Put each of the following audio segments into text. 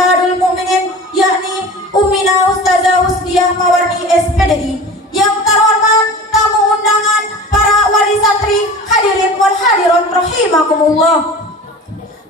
Ittihadul Mukminin, yakni Ummina Ustazah Husdiah Mawardi SPDI. Yang terhormat tamu undangan, para wali santri, hadirin wal hadirat rahimakumullah.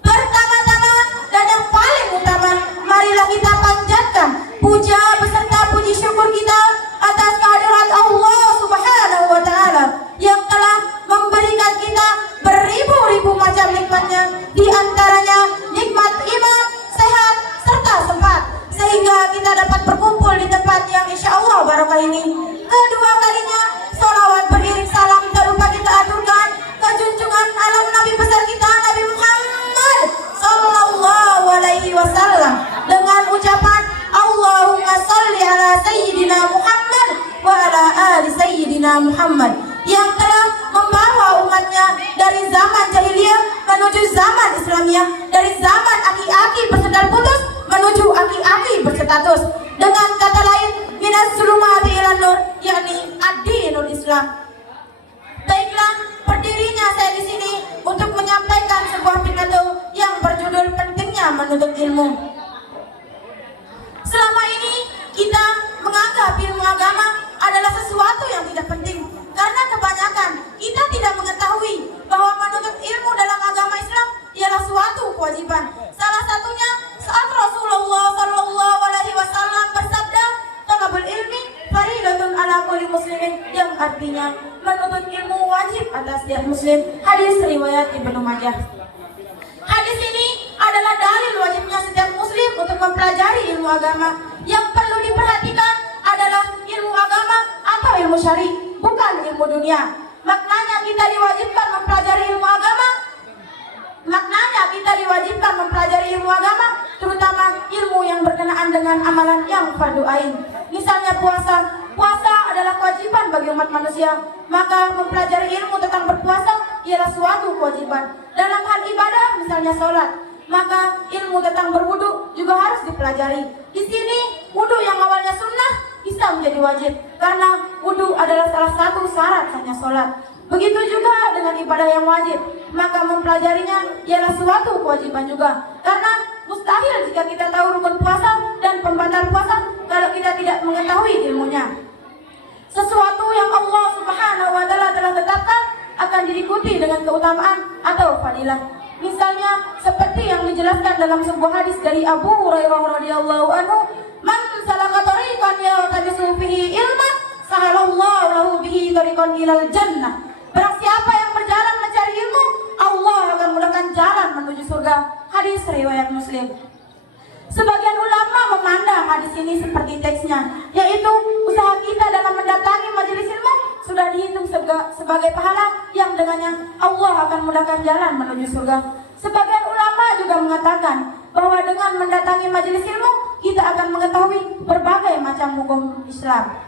Pertama-tama dan yang paling utama, marilah kita panjatkan puja beserta puji syukur kita atas kehadirat Allah Subhanahu wa taala yang telah memberikan kita beribu-ribu macam nikmatnya, di antaranya nikmat iman, sehat, serta sempat, sehingga kita dapat berkumpul di tempat yang insya Allah barokah ini. Kedua kalinya, sholawat beriring salam tak lupa kita aturkan ke junjungan alam Nabi besar kita, Nabi Muhammad Sallallahu Alaihi Wasallam, dengan ucapan Allahumma salli ala Sayyidina Muhammad wa ala ali Sayyidina Muhammad, yang telah membawa umatnya dari zaman jahiliyah menuju zaman Islamiyah, dari zaman aki-aki bersendal putus menuju aki-aki berstatus. Dengan kata lain, minas zulumati ilan nur, yakni ad-dinul Islam. Baiklah, berdirinya saya di sini untuk menyampaikan sebuah pidato yang berjudul pentingnya menuntut ilmu. Selama ini kita menganggap ilmu agama adalah sesuatu yang tidak penting, karena kebanyakan kita tidak mengetahui bahwa menuntut ilmu dalam agama Islam ialah suatu kewajiban. Salah satunya saat Rasulullah Sallallahu Alaihi Wasallam bersabda, "Talabul ilmi faridatun ala kulli muslimin," yang artinya menuntut ilmu wajib atas setiap muslim. Hadis riwayat Ibnu Majah. Hadis ini adalah dalil wajibnya setiap muslim untuk mempelajari ilmu agama. Yang perlu diperhatikan adalah ilmu agama atau ilmu syar'i, bukan ilmu dunia. Maknanya kita diwajibkan mempelajari ilmu agama. Terutama ilmu yang berkenaan dengan amalan yang fardu ain. Misalnya puasa. Puasa adalah kewajiban bagi umat manusia, maka mempelajari ilmu tentang berpuasa ialah suatu kewajiban. Dalam hal ibadah, misalnya sholat, maka ilmu tentang berwudu juga harus dipelajari. Di sini, wudu yang awalnya sunnah bisa menjadi wajib, karena wudu adalah salah satu syarat sahnya sholat. Begitu juga dengan ibadah yang wajib, maka mempelajarinya ialah suatu kewajiban juga, karena mustahil jika kita tahu rukun puasa dan pembatal puasa kalau kita tidak mengetahui ilmunya. Sesuatu yang Allah Subhanahu wa taala telah tetapkan akan diikuti dengan keutamaan atau fadilah. Misalnya seperti yang dijelaskan dalam sebuah hadis dari Abu Hurairah radhiyallahu anhu, "Man salaka tariqan yaltamisu fihi ilman, sahalallahu lahu bihi tariqan ilal jannah." Barang siapa yang berjalan mencari ilmu, Allah akan mudahkan jalan menuju surga. Hadis riwayat Muslim. Sebagian ulama memandang hadis ini seperti teksnya, yaitu usaha kita dalam mendatangi majelis ilmu sudah dihitung sebagai pahala yang dengannya Allah akan mudahkan jalan menuju surga. Sebagian ulama juga mengatakan bahwa dengan mendatangi majelis ilmu kita akan mengetahui berbagai macam hukum Islam.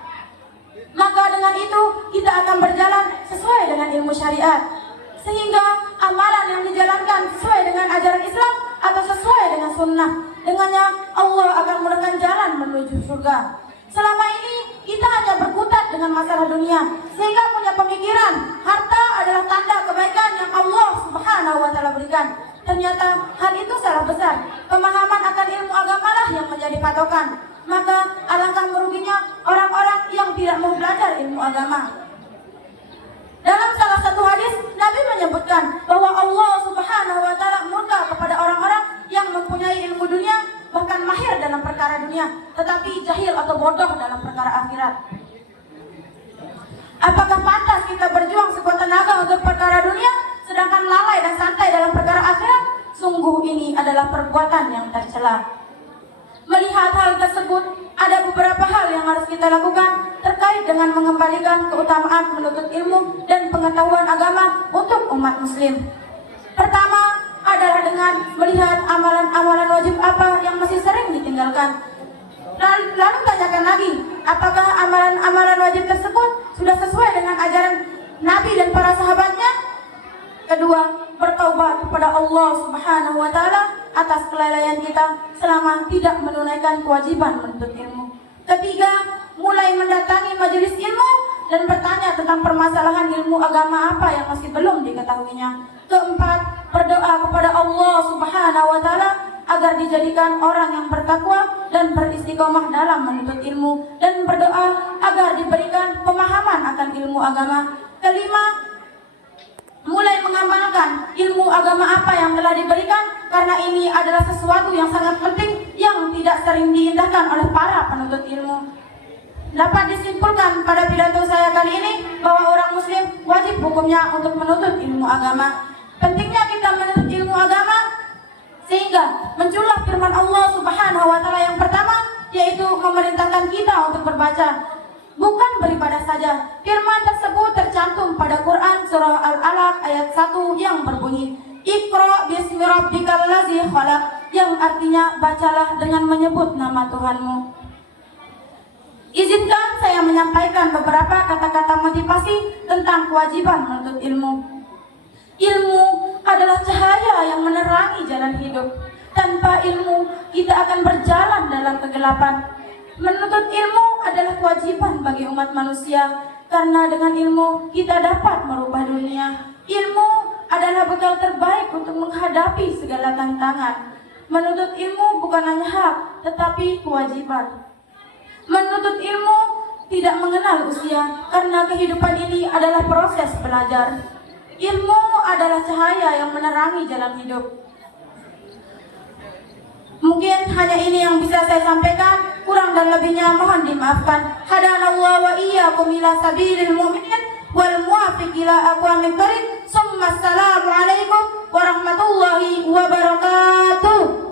Maka dengan itu kita akan berjalan sesuai dengan ilmu syariat, sehingga amalan yang dijalankan sesuai dengan ajaran Islam atau sesuai dengan sunnah, dengannya Allah akan mudahkan jalan menuju surga. Selama ini kita hanya berkutat dengan masalah dunia, sehingga punya pemikiran harta adalah tanda kebaikan yang Allah Subhanahu wa taala berikan. Ternyata hal itu salah besar. Pemahaman akan ilmu agamalah yang menjadi patokan. Maka alangkah meruginya orang-orang yang tidak mau belajar ilmu agama. Dalam salah satu hadis, Nabi menyebutkan bahwa Allah Subhanahu wa taala murka kepada orang-orang yang mempunyai ilmu dunia, bahkan mahir dalam perkara dunia, tetapi jahil atau bodoh dalam perkara akhirat. Apakah pantas kita berjuang sekuat tenaga untuk perkara dunia, sedangkan lalai dan santai dalam perkara akhirat? Sungguh ini adalah perbuatan yang tercela. Melihat hal tersebut, ada beberapa hal yang harus kita lakukan terkait dengan mengembalikan keutamaan menuntut ilmu dan pengetahuan agama untuk umat muslim. Pertama adalah dengan melihat amalan-amalan wajib apa yang masih sering ditinggalkan. Lalu tanyakan lagi, apakah amalan-amalan wajib tersebut sudah sesuai dengan ajaran Nabi dan para sahabatnya? Kedua, bertaubat kepada Allah Subhanahu wa taala atas kelalaian kita selama tidak menunaikan kewajiban menuntut ilmu. Ketiga, mulai mendatangi majelis ilmu dan bertanya tentang permasalahan ilmu agama apa yang masih belum diketahuinya. Keempat, berdoa kepada Allah Subhanahu wa taala agar dijadikan orang yang bertakwa dan beristiqomah dalam menuntut ilmu, dan berdoa agar diberikan pemahaman akan ilmu agama. Kelima, mulai mengamalkan ilmu agama apa yang telah diberikan, karena ini adalah sesuatu yang sangat penting yang tidak sering diindahkan oleh para penuntut ilmu. Dapat disimpulkan pada pidato saya kali ini bahwa orang muslim wajib hukumnya untuk menuntut ilmu agama. Pentingnya kita menuntut ilmu agama sehingga muncullah firman Allah Subhanahu wa taala yang pertama, yaitu memerintahkan kita untuk berbaca, bukan beribadah saja. Firman tersebut tercantum pada Quran surah Al-Alaq ayat 1 yang berbunyi, Iqra bismi rabbikal ladzi khalaq, yang artinya bacalah dengan menyebut nama Tuhanmu. Izinkan saya menyampaikan beberapa kata-kata motivasi tentang kewajiban menuntut ilmu. Ilmu adalah cahaya yang menerangi jalan hidup. Tanpa ilmu, kita akan berjalan dalam kegelapan. Menuntut ilmu adalah kewajiban bagi umat manusia, karena dengan ilmu kita dapat merubah dunia. Ilmu adalah bekal terbaik untuk menghadapi segala tantangan. Menuntut ilmu bukan hanya hak, tetapi kewajiban. Menuntut ilmu tidak mengenal usia, karena kehidupan ini adalah proses belajar. Ilmu adalah cahaya yang menerangi jalan hidup. Mungkin hanya ini yang bisa saya sampaikan, kurang dan lebihnya mohon dimaafkan. Hadanallahu wa iyyakum ila sabilil mu'minin wal muwaffiq ila aqwamit thoriq. Assalamualaikum warahmatullahi wabarakatuh.